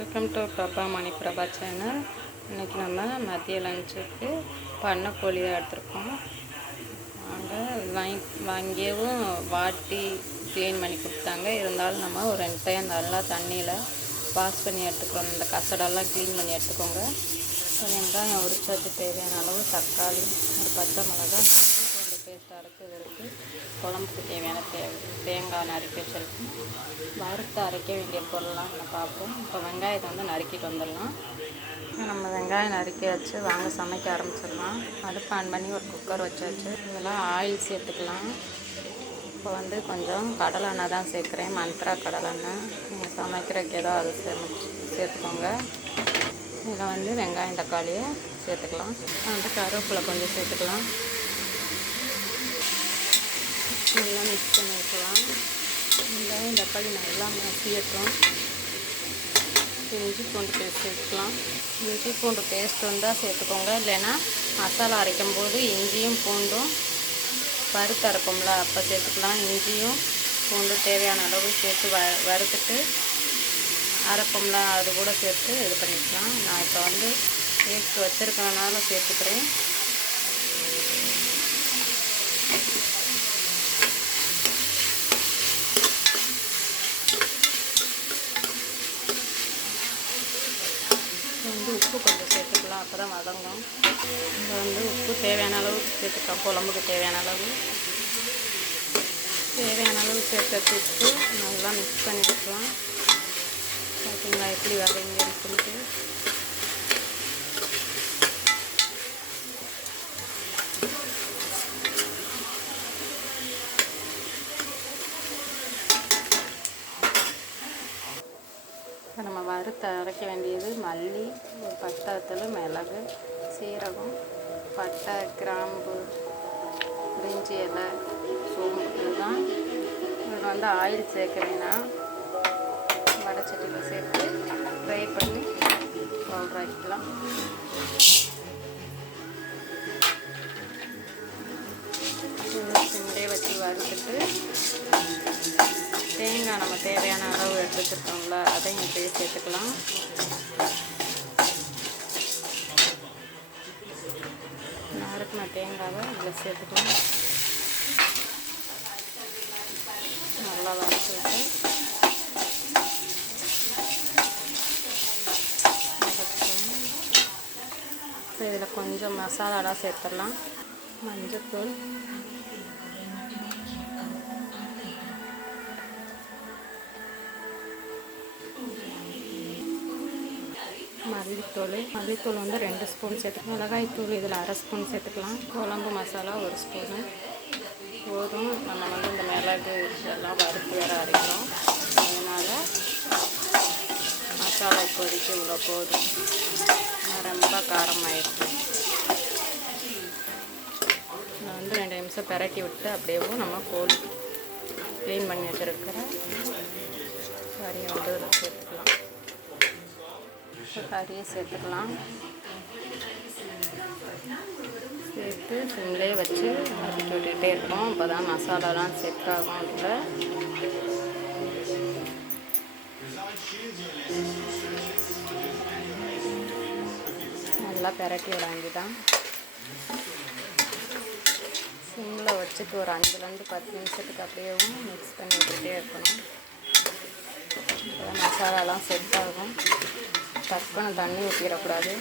Welcome to Prabha Mani Prabha channel. இன்றைக்கி நம்ம மதிய லஞ்சுக்கு பண்ணைக்கோழி தான் எடுத்துருக்கோம். வாங்கியவும் வாட்டி க்ளீன் பண்ணி கொடுத்தாங்க. இருந்தாலும் நம்ம ஒரு 2 டைம் நல்லா தண்ணியில் வாஷ் பண்ணி எடுத்துக்கிறோம். இந்த கசடெல்லாம் க்ளீன் பண்ணி எடுத்துக்கோங்க. வெங்காயம் உரிச்சு வச்சு தேவையான அளவு தக்காளி, ஒரு பச்சை மிளகாய், பூண்டு பேஸ்ட் அரைச்சது இருக்குது. குழம்புக்கு தேவையான தேங்காய் நறுக்கி வச்சுருக்கோம். வறுத்து அரைக்க வேண்டிய பொருள்லாம் நம்ம பார்ப்போம். இப்போ வெங்காயத்தை நறுக்கிட்டு வந்துடலாம். நம்ம வெங்காயம் நறுக்கி வச்சு வாங்க சமைக்க ஆரம்பிச்சிடலாம். அடுப்பு ஆன் பண்ணி ஒரு குக்கர் வச்சாச்சு. இதெல்லாம் ஆயில் சேர்த்துக்கலாம். இப்போ கொஞ்சம் கடலெண்ணெய் தான் சேர்க்குறேன், மந்த்ரா கடலெண்ணெய். நீங்கள் சமைக்கிறதுக்கு ஏதோ அது சேர்த்துக்கோங்க. இதில் வெங்காயம் தக்காளியை சேர்த்துக்கலாம். கருவேப்பிலை கொஞ்சம் சேர்த்துக்கலாம். நல்லா மிக்ஸ் பண்ணி வைக்கலாம். வெங்காயம் தக்காளி நல்லா மசியட்டும். இஞ்சி பூண்டு பேஸ்ட் சேர்த்துக்கலாம். இஞ்சி பூண்டு பேஸ்ட் வந்தால் சேர்த்துக்கோங்க. இல்லைன்னா மசாலா அரைக்கும் போது இஞ்சியும் பூண்டும் வறுத்து அரைப்போம்ல, அப்போ சேர்த்துக்கலாம். இஞ்சியும் பூண்டும் தேவையான அளவு சேர்த்து வறுத்துட்டு அரைப்போம்ல, அது கூட சேர்த்து இது பண்ணிக்கலாம். நான் இப்போ பேஸ்ட் வச்சுருக்கனால சேர்த்துக்கிறேன். உப்பு கொஞ்சம் சேர்த்துக்கலாம், அப்போ தான் வதங்கும். இங்கே உப்பு தேவையான அளவு சேர்த்துக்கலாம். குழம்புக்கு தேவையான அளவு சேர்த்து உப்பு நல்லா மிக்ஸ் பண்ணி விட்டுலாம். பார்த்தீங்களா எப்படி வதங்கின்னு சொல்லிட்டு. நம்ம வறுத்து அரைக்க வேண்டியது மல்லி, ஒரு பட்டை, மிளகு, சீரகம், பட்டை, கிராம்பு, பிரிஞ்சி இலை, சோம்பு. இதுதான். இது ஆயில் சேர்க்க வேணாம். வடைச்சட்டியில் சேர்த்து ஃப்ரை பண்ணி பவுடர் ஆக்கிக்கலாம். சிம்லே வச்சு வறுத்துட்டு தேங்காய் நம்ம தேவையான அளவு எடுத்து வச்சுருக்கோம்ல, அதையும் இப்படியே சேர்த்துக்கலாம். நறுக்கின தேங்காவை இதில் சேர்த்துக்கலாம். நல்லா வறுத்து விட்டு இதில் கொஞ்சம் மசாலாலாம் சேர்த்துடலாம். மஞ்சத்தூள், மல்லித்தூள் 2 ஸ்பூன் சேர்த்துக்கலாம். மிளகாய்த்தூள் இதில் 1/2 ஸ்பூன் சேர்த்துக்கலாம். குழம்பு மசாலா 1 ஸ்பூனு போதும். நம்ம இந்த மிளகு இதெல்லாம் வறுத்து வேற அரைக்கிறோம். அதனால் மசாலா இப்போதைக்கு இவ்வளோ போதும். ரொம்ப காரமாயிடுச்சு. நான் 2 நிமிஷம் பெரட்டி விட்டு அப்படியே நம்ம கோழி க்ளீன் பண்ணி வச்சுருக்கிற கறியை இதில் சேர்த்துக்கலாம். கறியை சேர்த்துக்கலாம். சேர்த்து சிம்லே வச்சு வதக்கி விட்டுக்கிட்டே இருக்கோம். அப்போ தான் மசாலாலாம் செட் ஆகும். அதில் நல்லா பெரட்டி விட வேண்டியதான். சிம்மில் வச்சுட்டு ஒரு 5-10 நிமிஷத்துக்கு அப்படியே மிக்ஸ் பண்ணி விட்டுகிட்டே இருக்கணும். இப்போ மசாலாலாம் செட் ஆகும். டக்குன்னு தண்ணி ஊற்றிடக்கூடாது.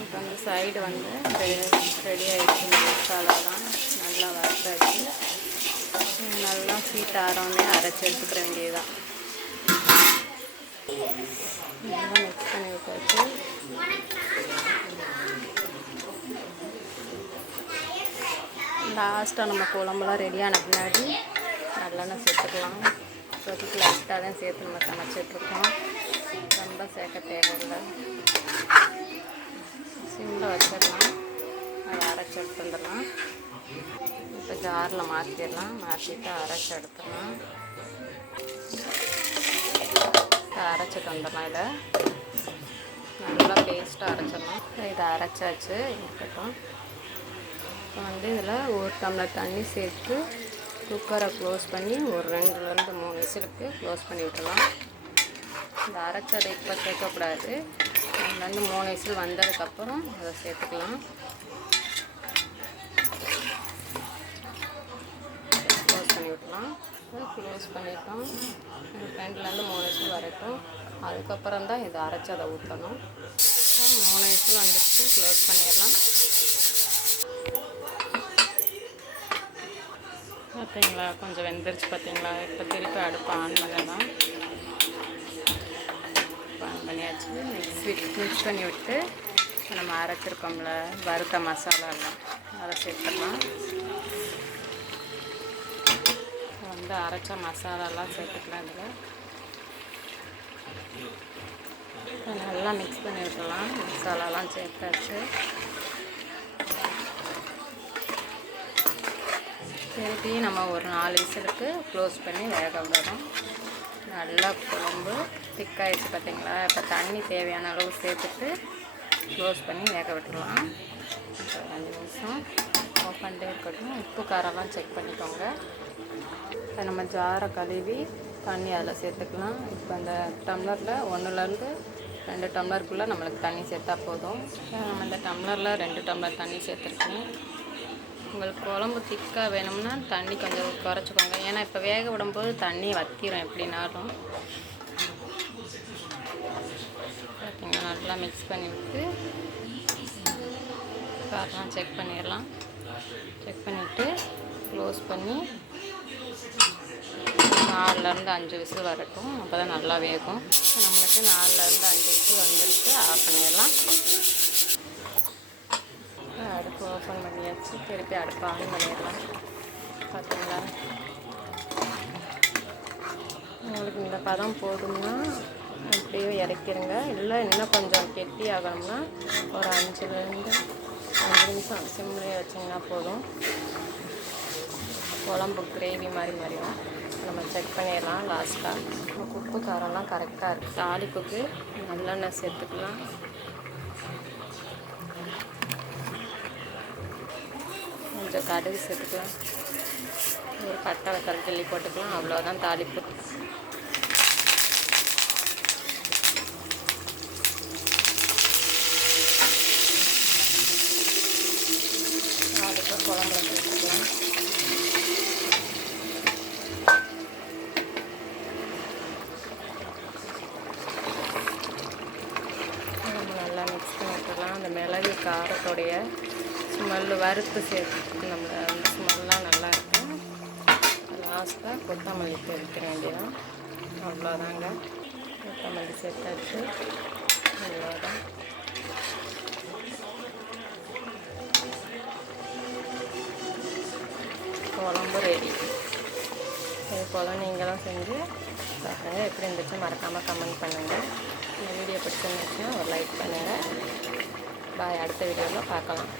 இப்போ சைடு ரெடி ஆகிடுச்சு. மசாலாலாம் நல்லா வறுத்தாச்சு. நல்லா ஹீட் ஆறோன்னே அரைச்சி எடுத்துக்கிற வேண்டியதுதான். நல்லா மிக்ஸ் பண்ணி விட்டாச்சு. லாஸ்ட்டாக நம்ம குழம்புலாம் ரெடியான பின்னாடி நல்லெண்ணெய் சேர்த்துக்கலாம். இப்போதைக்கு லைட்டாக தான் சேர்த்து நம்ம சமைச்சிட்ருக்கோம். ரொம்ப சேர்க்க தேவையில்லை. சிம்மில் வச்சிடலாம். அதை அரைச்சி எடுத்து வந்துடலாம். இப்போ ஜாரில் மாற்றிடலாம். மாற்றிட்டு அரைச்சி எடுத்துடலாம். அரைச்சிட்டு வந்துடலாம். இதை நல்லா பேஸ்ட்டாக அரைச்சிடலாம். இதை அரைச்சாச்சு, இருக்கட்டும். இப்போ இதில் 1 டம்ளர் தண்ணி சேர்த்து குக்கரை க்ளோஸ் பண்ணி ஒரு 2-3 விசிலுக்கு க்ளோஸ் பண்ணி விட்டுடலாம். இந்த அரைச்சதை இப்போ சேர்க்கக்கூடாது. அதுலேருந்து 3 விசில் வந்ததுக்கப்புறம் அதை சேர்த்துக்கலாம். க்ளோஸ் பண்ணி விடலாம். க்ளோஸ் பண்ணிட்டோம். 2லேருந்து 3 விசில் வரட்டும். அதுக்கப்புறம் தான் இதை அரைச்சதை ஊற்றணும். 3 விசில் வந்துட்டு க்ளோஸ் பண்ணிடலாம். பார்த்தீங்களா, கொஞ்சம் வெந்துருச்சு பார்த்தீங்களா. இப்போ திருப்பி அடுப்பு ஆன் பண்ணலாம். ஆன் பண்ணியாச்சு. மிக்ஸ் பண்ணி விட்டு நம்ம அரைச்சிருக்கோம்ல வறுத்த மசாலாலாம் அதை சேர்த்துடலாம். வந்து அரைச்ச மசாலாலாம் சேர்த்துக்கலாம். இதில் நல்லா மிக்ஸ் பண்ணி விட்டுலாம். மசாலாலாம் சேர்த்தாச்சு. திருப்பி நம்ம ஒரு 4 விசிலுக்கு க்ளோஸ் பண்ணி வேக விடணும். நல்லா குழம்பு திக்காயிடுச்சு பார்த்தீங்களா. இப்போ தண்ணி தேவையான அளவு சேர்த்துட்டு க்ளோஸ் பண்ணி வேக விட்டுடலாம். 5 நிமிஷம் ஓப்பன்லேயே இருக்கட்டும். உப்பு காரம்லாம் செக் பண்ணிக்கோங்க. இப்போ நம்ம ஜாரை கழுவி தண்ணி அதில் சேர்த்துக்கலாம். இப்போ அந்த டம்ளரில் 1லேருந்து 2 டம்ளருக்குள்ளே நம்மளுக்கு தண்ணி சேர்த்தா போதும். நம்ம இந்த டம்ளரில் 2 டம்ளர் தண்ணி சேர்த்துருக்கோம். உங்களுக்கு குழம்பு திக்காக வேணும்னா தண்ணி கொஞ்சம் குறைச்சிக்கோங்க. ஏன்னா இப்போ வேக விடும்போது தண்ணி வற்றிடும் எப்படின்னாலும். பார்த்தீங்கன்னா நல்லா மிக்ஸ் பண்ணி விட்டு காரெலாம் செக் பண்ணிடலாம். செக் பண்ணிவிட்டு க்ளோஸ் பண்ணி 4லேருந்து 5 விசில் வரட்டும். அப்போ தான் நல்லா வேகும். நம்மளுக்கு 4லேருந்து 5 விசில் வந்துருக்கு. ஆஃப் பண்ணிடலாம். அடுப்பு ஓப்பன் பண்ணியாச்சு. திருப்பி அடுப்பு ஆன் பண்ணிடலாம். பார்த்தீங்களா, உங்களுக்கு இந்த பதம் போதும்னா அப்படியே இறக்கிடுங்க. இல்லை இன்னும் கொஞ்சம் கெட்டி ஆகணும்னா ஒரு 5 நிமிஷம் சிம்லேயே வச்சிங்கன்னா போதும். குழம்பு கிரேவி மாதிரி மாறிடும். நம்ம செக் பண்ணிடலாம். லாஸ்ட்டாக நமக்கு உப்பு காரம்லாம் கரெக்டாக இருக்குது. தாளிப்புக்கு நல்லெண்ணெய் சேர்த்துக்கலாம். கொஞ்சம் கடுகு சேர்த்துக்கலாம். ஒரு பட்டை வத்தல் கிள்ளி போட்டுக்கலாம். அவ்வளோதான் தாளிப்பு. அதுக்கு குழம்புல சேர்த்துக்கலாம். நல்லா மிக்ஸ் பண்ணி விட்டுடலாம். அந்த மிளகு காரத்தோடைய ஸ்மெல்லு வறுத்து சேர்த்து நம்மள அந்த ஸ்மெல்லாம் நல்லா இருக்கும். லாஸ்ட்டாக கொத்தமல்லி சேர்த்துக்க வேண்டியதான். அவ்வளோதாங்க. கொத்தமல்லி சேர்த்தாச்சு. அவ்வளோதான். குழம்பு ரெடி. இது போல் நீங்களும் செஞ்சு சாப்பிடுங்க. எப்படி இருந்துச்சு மறக்காமல் கமெண்ட் பண்ணுங்கள். இந்த வீடியோ பிடிச்சிருந்துச்சுன்னா ஒரு லைக் பண்ணுங்கள். பாய். அடுத்த வீடியோவில் பார்க்கலாம்.